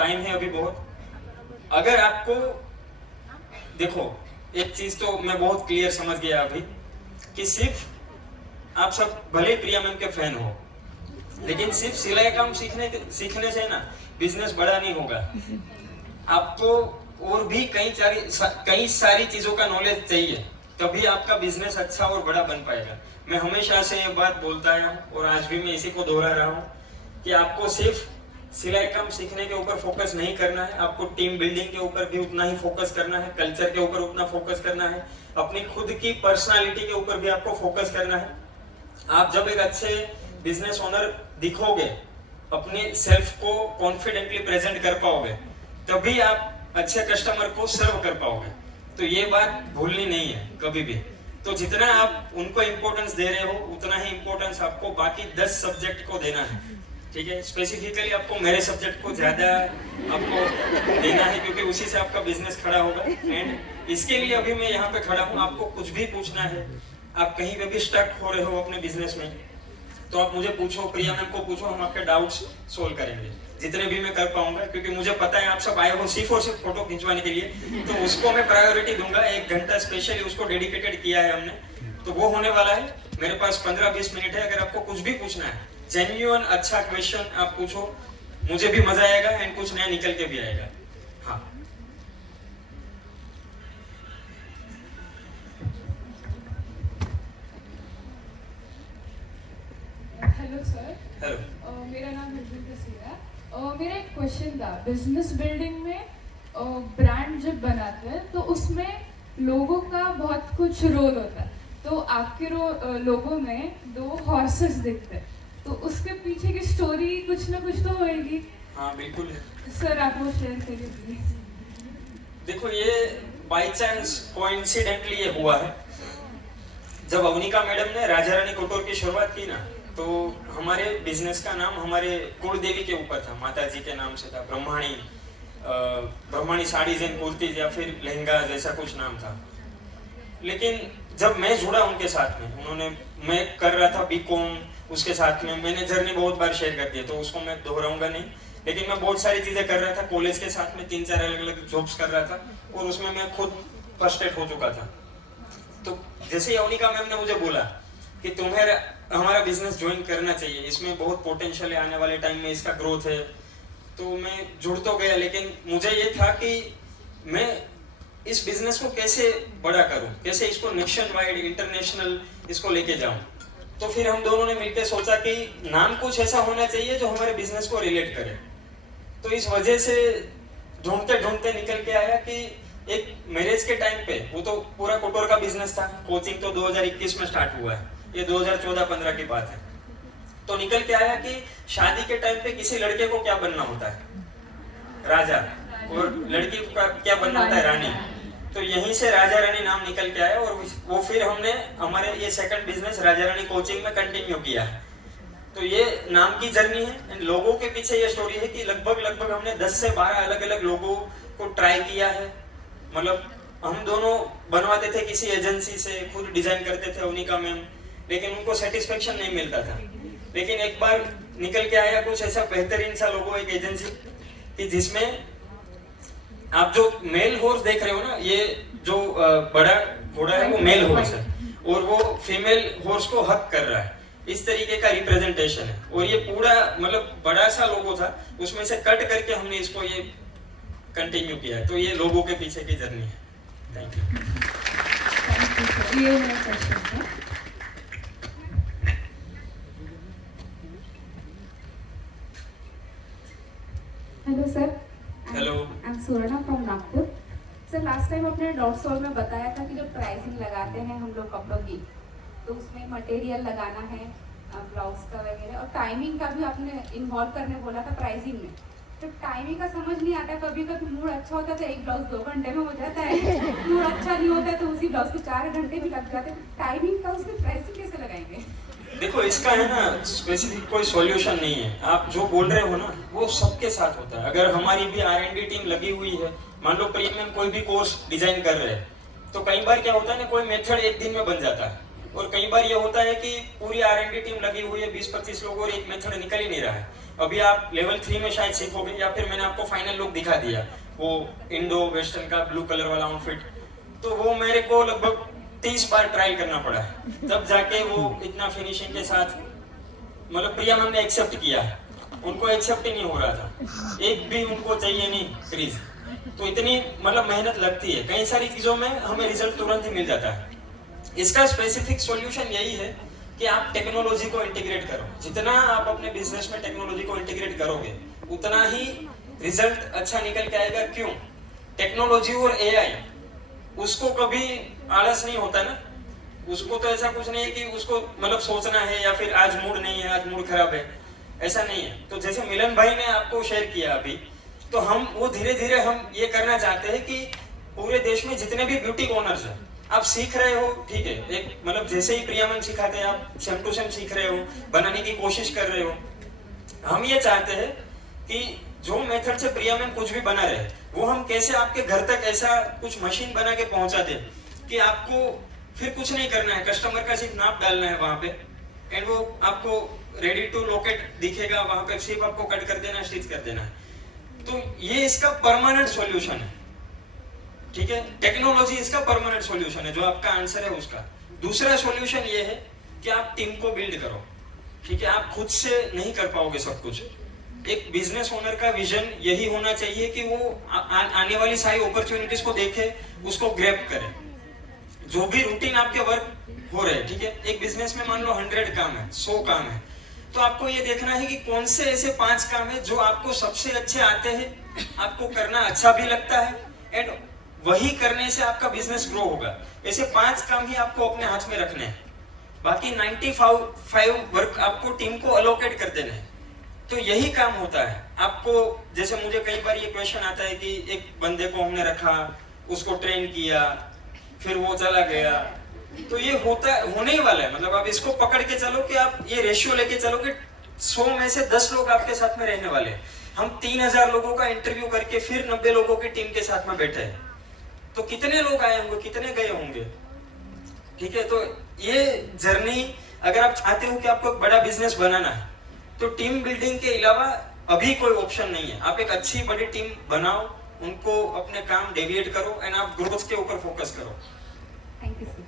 Time है अभी बहुत। अगर आपको देखो, एक चीज तो मैं बहुत क्लियर समझ गया अभी कि सिर्फ आप सब भले प्रिया मैम के फैन हो, लेकिन सिर्फ सिलाई काम सीखने से ना बिजनेस बड़ा नहीं होगा। आपको और भी कई सारी चीजों का नॉलेज चाहिए, तभी आपका बिजनेस अच्छा और बड़ा बन पाएगा। मैं हमेशा से ये बात बोलता आया हूँ और आज भी मैं इसी को दोहरा रहा हूँ कि आपको सिर्फ सिलाई काम सीखने के ऊपर फोकस नहीं करना है, आपको टीम बिल्डिंग के ऊपर भी उतना ही फोकस करना है, कल्चर के ऊपर उतना फोकस करना है, अपनी खुद की पर्सनालिटी के ऊपर भी आपको फोकस करना है। आप जब एक अच्छे बिजनेस ओनर दिखोगे, अपने सेल्फ को कॉन्फिडेंटली प्रेजेंट कर पाओगे, तभी आप अच्छे कस्टमर को सर्व कर पाओगे। तो ये बात भूलनी नहीं है कभी भी। तो जितना आप उनको इम्पोर्टेंस दे रहे हो, उतना ही इम्पोर्टेंस आपको बाकी 10 सब्जेक्ट को देना है। ठीक है, स्पेसिफिकली आपको मेरे सब्जेक्ट को ज्यादा आपको देना है, क्योंकि उसी से आपका बिजनेस खड़ा होगा। एंड इसके लिए अभी मैं यहाँ पे खड़ा हूँ। आपको कुछ भी पूछना है, आप कहीं पे भी स्टक हो रहे हो अपने बिजनेस में, तो आप मुझे पूछो, प्रिया मैम को पूछो, हम आपके डाउट्स सोल्व करेंगे जितने भी मैं कर पाऊंगा। क्योंकि मुझे पता है आप सब आए हो सिर्फ और सिर्फ फोटो खिंचवाने के लिए, तो उसको मैं प्रायोरिटी दूंगा। 1 घंटा स्पेशली उसको डेडिकेटेड किया है हमने, तो वो होने वाला है। मेरे पास 15-20 मिनट है। अगर आपको कुछ भी पूछना है, जेन्युइन अच्छा क्वेश्चन आप पूछो, मुझे भी मजा आएगा एंड कुछ नया निकल के भी आएगा। हाँ, हेलो सर। हेलो। मेरा नाम हरजिन कसीर है। मेरा एक क्वेश्चन था, बिजनेस बिल्डिंग में ब्रांड जब बनाते हैं तो उसमें लोगों का बहुत कुछ रोल होता है। तो आपके लोगों में 2 हॉर्सेस दिखते हैं, तो उसके पीछे की स्टोरी कुछ ना कुछ तो होएगी। हाँ बिल्कुल है सर आप वो शेयर करिए प्लीज। देखो, ये बाय चांस कोइंसिडेंटली ये हुआ है। जब अवनिका मैडम ने राजा रानी कटोर की शुरुआत की ना, तो हमारे बिजनेस का नाम हमारे कुल देवी के ऊपर था, माता जी के नाम से था। ब्रह्माणी साड़ीज एंड कुर्तीज या फिर लहंगा जैसा कुछ नाम था। लेकिन जब मैं जुड़ा उनके साथ में, मैं कर रहा था बीकॉम, उसके साथ में मैंने जर्नी बहुत बार शेयर कर दी, तो उसको मैं दोहराऊंगा नहीं। लेकिन मैं बहुत सारी चीजें कर रहा था कॉलेज के साथ में, 3-4 अलग अलग जॉब्स कर रहा था, और उसमें मैं खुद फ्रस्ट्रेट हो चुका था। तो जैसे ही अवनिका मैम ने मुझे बोला कि तुम्हें हमारा बिजनेस ज्वाइन करना चाहिए, इसमें बहुत पोटेंशियल है, आने वाले टाइम में इसका ग्रोथ है, तो मैं जुड़ तो गया। लेकिन मुझे ये था कि मैं इस बिजनेस को कैसे बड़ा करूं, कैसे इसको नेशन वाइड इंटरनेशनल इसको लेके जाऊं। तो फिर हम दोनों ने मिलकर सोचा कि नाम कुछ ऐसा होना चाहिए जो हमारे बिजनेस को रिलेट करे। तो इस वजह से ढूंढते ढूंढते निकल के आया कि एक मैरिज के टाइम पे, वो तो पूरा कोटोर का बिजनेस था, कोचिंग तो 2021 में स्टार्ट हुआ है, ये 2014-15 की बात है। तो निकल के आया कि शादी के टाइम पे किसी लड़के को क्या बनना होता है, राजा, और लड़की को क्या बनना होता है, रानी। तो यहीं से राजा रानी नाम निकल के आया, और वो फिर हमने हमारे ये second business Raja Rani coaching में कंटिन्यू किया है। तो ये नाम की जर्नी है। लोगों के पीछे ये स्टोरी है कि लगभग हमने 10 से 12 अलग अलग लोगों को ट्राई किया है। मतलब हम दोनों बनवाते थे किसी एजेंसी से, खुद डिजाइन करते थे अवनिका मैम, लेकिन उनको सेटिस्फेक्शन नहीं मिलता था। लेकिन एक बार निकल के आया कुछ ऐसा बेहतरीन सा लोगो, एक एजेंसी कि जिसमें आप जो मेल हॉर्स देख रहे हो ना, ये जो बड़ा घोड़ा है वो मेल हॉर्स है, और वो फीमेल हॉर्स को हक कर रहा है, इस तरीके का रिप्रेजेंटेशन है। और ये पूरा मतलब बड़ा सा लोगो था, उसमें से कट करके हमने इसको ये कंटिन्यू किया है। तो ये लोगों के पीछे की जर्नी है। Thank you. ये मेरा क्वेश्चन है। Hello sir. Hello. I am Suvarna from Nagpur. Sir last time आपने डॉट स्टोर में बताया था कि जब प्राइसिंग लगाते हैं हम लोग कपड़ों की, तो उसमें मटेरियल लगाना है, ब्लाउज का वगैरह, और टाइमिंग का भी आपने इन्वॉल्व करने बोला था प्राइसिंग में। तो टाइमिंग का समझ नहीं आता, कभी कभी मूड अच्छा होता है तो एक ब्लाउज 2 घंटे में हो जाता है, मूड अच्छा नहीं होता है तो उसी ब्लाउज को 4 घंटे भी लग जाते हैं। टाइमिंग का उसमें प्राइसिंग कैसे लगाएंगे? देखो, इसका है ना स्पेसिफिक कोई सॉल्यूशन नहीं है। आप जो बोल रहे हो ना वो सबके साथ होता है। अगर हमारी भी R&D टीम लगी हुई है, मान लो प्रीमियम कोई भी कोर्स डिजाइन कर रहे हैं, तो कई बार क्या होता है ना, कोई मेथड एक दिन में बन जाता है, और कई बार ये होता है कि पूरी R&D टीम लगी हुई है 20-25 लोग और एक मेथड निकल ही नहीं रहा है। अभी आप लेवल 3 में शायद सीखोगे या फिर मैंने आपको फाइनल लुक दिखा दिया, वो इंडो वेस्टर्न का ब्लू कलर वाला आउटफिट, तो वो मेरे को लगभग 30 बार ट्राई करना पड़ा है, तब जाके वो इतना फिनिशिंग के साथ, मतलब प्रिया मैम ने एक्सेप्ट किया, उनको एक्सेप्ट ही नहीं हो रहा था, एक भी उनको चाहिए नहीं फ्रीज। तो इतनी मतलब मेहनत लगती है, कई सारी चीजों में हमें रिजल्ट तुरंत ही मिल जाता है। इसका स्पेसिफिक सॉल्यूशन यही है कि आप टेक्नोलॉजी को इंटीग्रेट करो। जितना आप अपने बिजनेस में टेक्नोलॉजी को इंटीग्रेट करोगे उतना ही रिजल्ट अच्छा निकल के आएगा। क्यों? टेक्नोलॉजी और एआई, उसको कभी आलस नहीं होता ना, उसको तो ऐसा कुछ नहीं है कि उसको मतलब सोचना है या फिर आज मूड नहीं है, आज मूड खराब है, ऐसा नहीं है। तो जैसे मिलन भाई ने आपको शेयर किया अभी, तो हम वो धीरे धीरे हम ये करना चाहते हैं कि पूरे देश में जितने भी ब्यूटी ऑनर्स हैं, आप सीख रहे हो, ठीक है, एक मतलब जैसे ही प्रिया मैम सिखाते हैं आप सेम टू सेम सीख रहे हो, बनाने की कोशिश कर रहे हो। हम ये चाहते हैं कि जो मेथड से प्रिया मैम कुछ भी बना रहे, वो हम कैसे आपके घर तक ऐसा कुछ मशीन बना के पहुंचा दे कि आपको फिर कुछ नहीं करना है, कस्टमर का सिर्फ नाप डालना है वहां पे एंड वो आपको रेडी टू लोकेट दिखेगा, वहां पे सिर्फ आपको कट कर देना, स्टिच कर देना है। तो ये इसका परमानेंट सॉल्यूशन है, ठीक है, टेक्नोलॉजी इसका परमानेंट सॉल्यूशन है, जो आपका आंसर है उसका। दूसरा सॉल्यूशन ये है कि आप टीम को बिल्ड करो, ठीक है, आप खुद से नहीं कर पाओगे सब कुछ। एक बिजनेस ओनर का विजन यही होना चाहिए कि वो आने वाली सारी अपॉर्चुनिटीज को देखे, उसको ग्रैब करे। जो भी रूटीन आपके वर्क हो रहे हैं, ठीक है, एक बिजनेस में मान लो 100 काम है, 100 काम है, तो आपको ये देखना है कि कौन से ऐसे 5 काम है जो आपको सबसे अच्छे आते हैं, आपको करना अच्छा भी लगता है एंड वही करने से आपका बिजनेस ग्रो होगा। ऐसे 5 काम ही आपको अपने हाथ में रखने हैं, बाकी 95 वर्क आपको टीम को अलोकेट कर देना है। तो यही काम होता है आपको। जैसे मुझे कई बार ये क्वेश्चन आता है कि एक बंदे को हमने रखा, उसको ट्रेन किया, फिर वो चला गया, तो ये होने ही वाला है। मतलब आप इसको पकड़ के चलो कि आप ये रेशियो लेके चलो कि 100 में से 10 लोग आपके साथ में रहने वाले हैं। हम 3000 लोगों का इंटरव्यू करके फिर 90 लोगों की टीम के साथ में बैठे हैं, तो कितने लोग आए होंगे, कितने गए होंगे, ठीक है। तो ये जर्नी अगर आप चाहते हो कि आपको एक बड़ा बिजनेस बनाना है, तो टीम बिल्डिंग के अलावा अभी कोई ऑप्शन नहीं है। आप एक अच्छी बड़ी टीम बनाओ, उनको अपने काम डेविएट करो एंड आप ग्रोथ के ऊपर फोकस करो। Thank you.